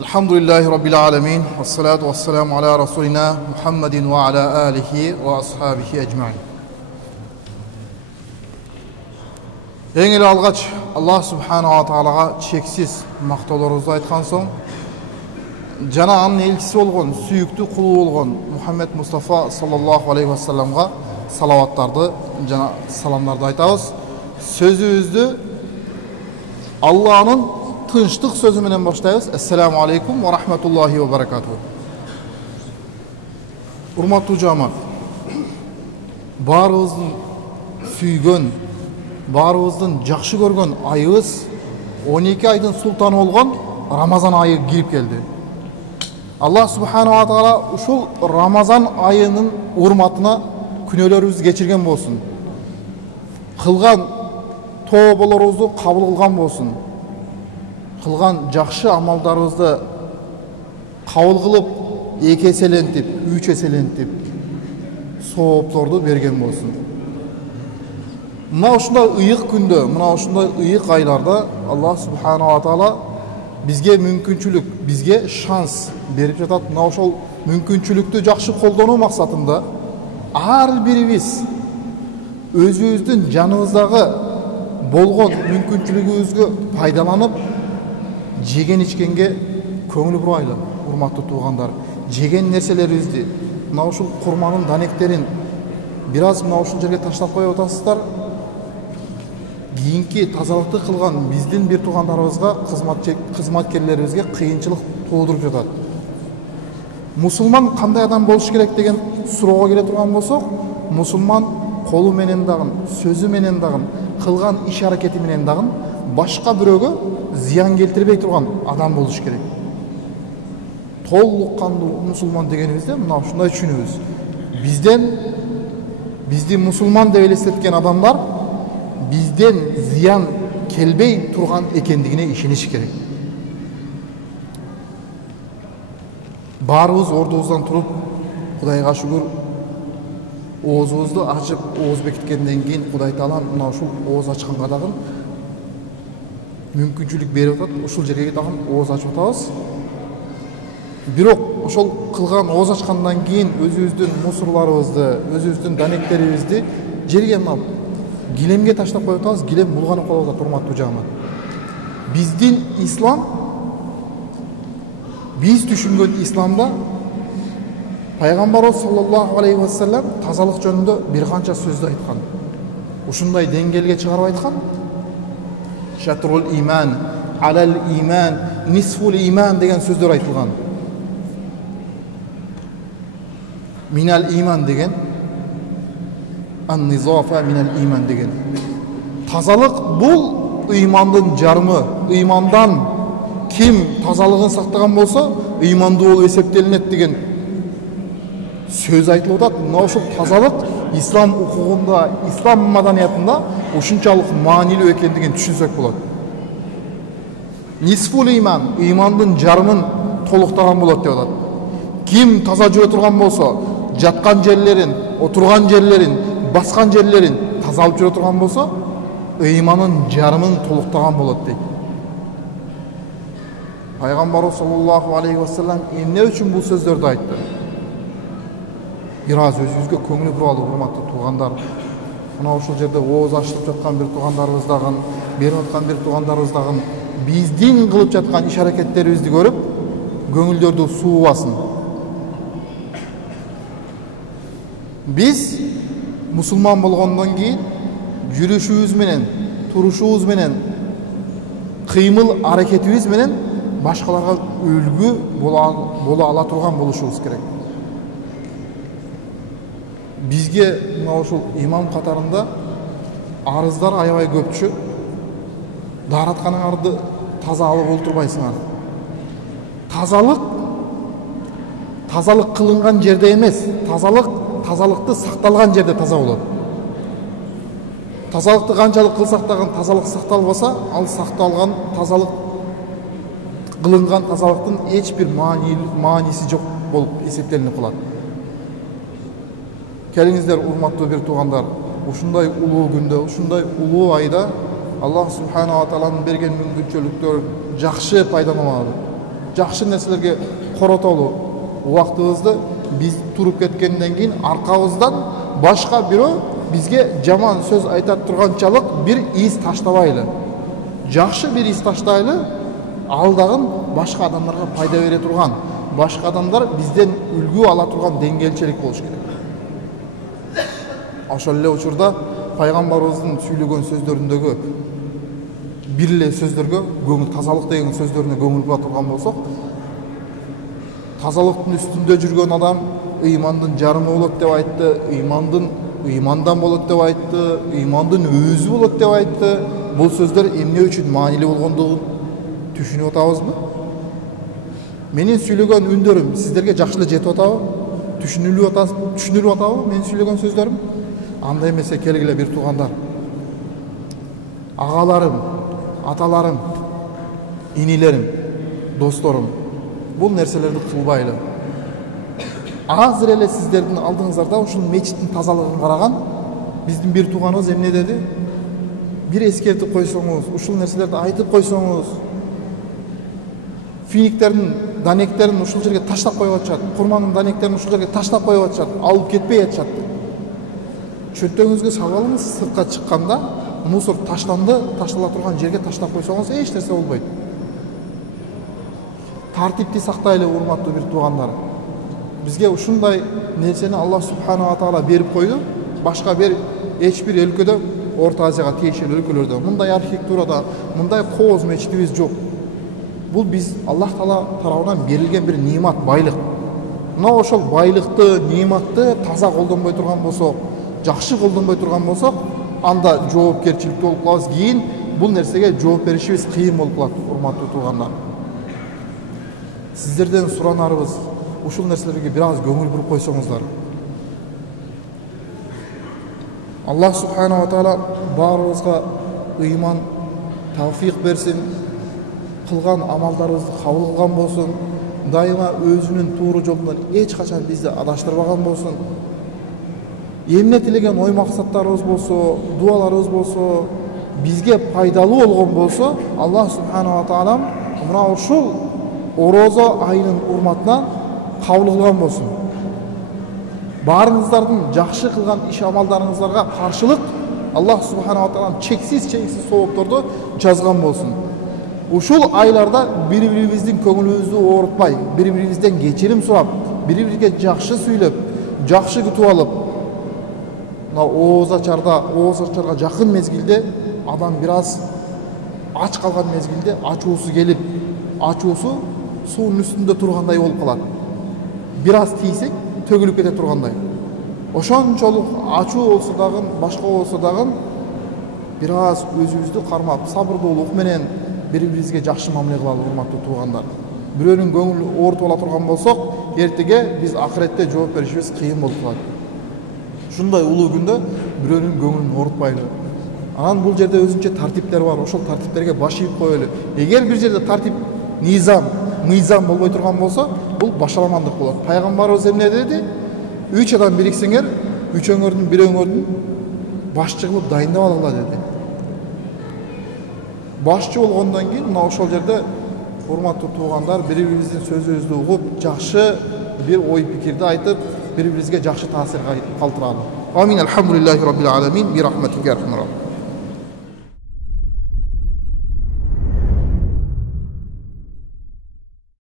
Elhamdülillahi Rabbil alemin. Vessalatu vesselamu ala Resulina Muhammedin ve ala alihi ve ashabihi ecmain. Eң эле алгач Аллах субханала таалага чексиз мактоолорубузду айткан соң, жана анын элчиси болгон, сүйүктүү кулу болгон Мухаммед Мустафа саллаллаху алейхи вассаламга салаваттарды жана саламдарды айтабыз. Сөзүбүздү Аллахнын тынчтык сөзү менен баштайбыз. Ассаламу алейкум ва рахматуллахи ва баракатуху. Урматтуу жамаат, баарыбыздын сүйгөн, баарыбыздын жакшы көргөн айыбыз 12 айдын султаны болгон Рамазан айы кирип келди. Аллах субханала таала ушул Рамазан айынын урматына күнөөлөрүбүздү кечирген болсун. Кылган тооболорубузду кабыл кылган болсун. Кылган жакшы амалдарыбызды кабыл кылып, 2 эселентип, 3 эселентип соопторду берген болсун. Мына ушундай ыйык күндө, мына ушундай ыйык айларда Аллах субханала таала бизге мүмкүнчүлүк, бизге шанс берип жатат. Мына ошол мүмкүнчүлүктү жакшы колдонуу максатында ар бирибиз өзүбүздүн жаныбыздагы болгон мүмкүнчүлүгүбүзгө пайдаланып, жеген ичкенге көңүл бурайлы, урматтуу туугандар. Жеген нерселерибизди, мына ушул курманын данектерин бир аз мына ушул жерге таштап коюп атасыздар. Кийинки тазалыкты кылган биздин бир туугандарыбызга, кызматкерлерибизге кыйынчылык туудуруп жатат. Мусулман кандай адам болуш керек деген суроого келе турган болсок, мусулман колу менен дагы, сөзү менен дагы, кылган иш аракети менен дагы башка бирөөгө зыян келтирбей турган адам болуш керек. Толук кандуу мусулман дегенибизде мына ушундай түшүнүбүз. Бизди мусулман деп элестеткен адамдар бизден зыян келбей турган экендигине ишениш керек. Баарыбыз ордубуздан туруп, Кудайга шүгүр, оозубузду ачып, ооз бекиткенден кийин Кудай таала мына ушул ооз ачканга дагы мүмкүнчүлүк берип атат. Ушул жерге дагы ооз ачып атабыз. Бирок ошол кылган ооз ачкандан кийин өзүбүздүн мусурларыбызды, өзүбүздүн данектерибизди жерге мына килемге таштап коюп атабыз. Килем булганып калып атат, урматтуу жамаат. Биздин ислам, биз түшүнгөн исламда пайгамбарыбыз саллаллаху алейхи вассалам тазалык жөнүндө бир канча сөздү айткан. Ушундай деңгээлге чыгарып айткан. Шатрул иман, алал иман, нисфул иман деген сөздөр айтылган. Минал иман деген, ан-низафа минал иман деген. Тазалык бул ыймандын жарымы. Ыймандан ким тазалыгын сактаган болсо, ыймандуу болуп эсептелинет деген сөз айтылып атат. Мына ошол тазалык ислам укугунда, ислам маданиятында ушунчалык маанилүү экендигин түшүнсөк болот. Нисфул иман, ыймандын жарымын толуктаган болот деп атат. Ким таза жүрө турган болсо, жаткан жерлерин, отурган жерлерин, баскан жерлерин таза алып жүрө турган болсо, ыйманын жарымын толуктаган болот дейт. Пайгамбарыбыз саллаллаху алейхи вассалам эмне үчүн бул сөздөрдү айтты? Бир аз өзүбүзгө көңүл буралы, урматтуу туугандар. Мына ушул жерде ооз ачылып жаткан бир туугандарыбыз дагы, берип аткан бир туугандарыбыз дагы биздин кылып жаткан иш аракеттерибизди көрүп, көңүлдөрдү суубасын. Биз мусулман болгондон кийин жүрүшүбүз менен, турушубуз менен, кыймыл аракетибиз менен башкаларга үлгү боло ала турган болушубуз керек. Бизге мына ушул имам катарында арыздар аябай көп түшөт. Даратканыңарды таза алып олтурбайсыңар. Тазалык кылынган жерде эмес, тазалыкты сакталган жерде таза болот. Тазалыкты канчалык кылсак дагы тазалык сакталбаса, ал сакталган тазалык, кылынган тазалыктын эч бир мааниси жок болуп эсептелинип калат. Келиңиздер, урматтуу бир туугандар, ушундай улуу күндө, ушундай улуу айда Аллах субханала тааланын берген мүмкүнчүлүктөр жакшы пайдаланалы, жакшы нерселерге коротолу убактыбызды биз туруп кеткенден кийин аркабыздан башка бирөө бизге жаман сөз айта турганчалык бир из таштабайлы. Жакшы бир из таштайлы, ал дагы башка адамдарга пайда бере турган, башка адамдар бизден үлгү ала турган деңгээлчилик болуш керек. Ошол эле учурда пайгамбарыбыздын сүйлөгөн сөздөрүндөгү бир эле сөздөргө көңүл, тазалык деген сөздөрүнө көңүл бура турган болсок, тазалыктын үстүндө жүргөн адам ыймандын жарымы болот деп айтты, ыймандан болот деп айтты, ыймандын өзү болот деп айтты. Бул сөздөр эмне үчүн маанилүү болгондугун түшүнүп атабызбы? Менин сүйлөгөн үндөрүм сиздерге жакшы эле жетип атабы? Түшүнүлүп атабы менин сүйлөгөн сөздөрүм? Андай эмесе келгиле бир туугандар. Агаларым, аталарым, инилерим, досторум, бул нерселерди кылбайлы. Азыр эле сиздердин алдыңыздарда ушул мечиттин тазалыгын караган биздин бир тууганыбыз эмне деди? Бир эскертип койсоңуз, ушул нерселерди айтып койсоңуз, финиктердин данектерин ушул жерге таштап коюп атышат, курманын данектерин ушул жерге таштап коюп атышат, алып кетпей атышат. Чөнтөгүңүзгө салып алыңыз, сыртка чыкканда мусор таштала турган жерге таштап койсоңуз эч нерсе болбойт. Тартипти сактайлы, урматтуу бир туугандар. Бизге ушундай нерсени Аллах субханала таала берип койду. Башка эч бир өлкөдө, Орто Азияга тиешелүү өлкөлөрдө мындай архитектурада, мындай кооз мечитибиз жок. Бул биз Аллах таала тарабынан берилген бир немат, байлык. Мына ошол байлыкты, нематты таза колдонбой турган болсок, жакшы колдонбой турган болсок, анда жоопкерчиликте болуп калабыз. Кийин бул нерсеге жооп беришибиз кыйын болуп калат, урматтуу туугандар. Сиздерден суранарыбыз, ушул нерселерге бир аз көңүл буруп койсоңуздар. Аллах субханала таала баарыбызга ыйман тавфик берсин, кылган амалдарыбызды кабыл кылган болсун, дайыма өзүнүн тууру жолунан эч качан бизди адаштырбаган болсун. Эмне тилеген ой максаттарыбыз болсо, дуаларыбыз болсо, бизге пайдалуу болгон болсо, Аллах субханала таала мына ушул Орозо айынын урматына кабыл кылган болсун. Баарыңыздардын жакшы кылган иш амалдарыңыздарга каршылык Аллах субханала таала чексиз соопторду жазган болсун. Ушул айларда бири-бирибиздин көңүлүбүздү оорутпай, бири-бирибизден кечирим сурап, бири-бирге жакшы сүйлөп, жакшы күтүп алып, мына ооз ачарга жакын мезгилде адам бир аз ач калган мезгилде ачуусу келип, ачуусу суунун үстүндө тургандай болуп калат. Бир аз тийсек төгүлүп кете тургандай. Ошончолук ачуу болсо дагы, башка болсо дагы бир аз өзүбүздү кармап, сабырдуулук менен бири-бирибизге жакшы мамиле кылалы, урматтуу туугандар. Бирөөнүн көңүлүн оорутуп ала турган болсок, эртеге биз акыретте жооп беришибиз кыйын болуп калат. Ушундай улуу күндө бирөөнүн көңүлүн оорутпайлы. Анан бул жерде өзүнчө тартиптер бар, ошол тартиптерге баш ийип коелу. Эгер бир жерде тартип, мыйзам болбой турган болсо, бул башаламандык болот. Пайгамбарыбыз эмне деди? 3 адам бириксеңер, үчөөңөрдүн бирөөңөрдүн башчы кылып дайындап алгыла деди. Башчы болгондон кийин мына ошол жерде урматтуу туугандар, бири-бирибиздин сөзүбүздү угуп, жакшы бир ой пикирди айтып, бири-бирибизге жакшы таасир калтыралы. Амин. Алхамдулиллахи раббил аламин. Bi rahmetike ya Rahman.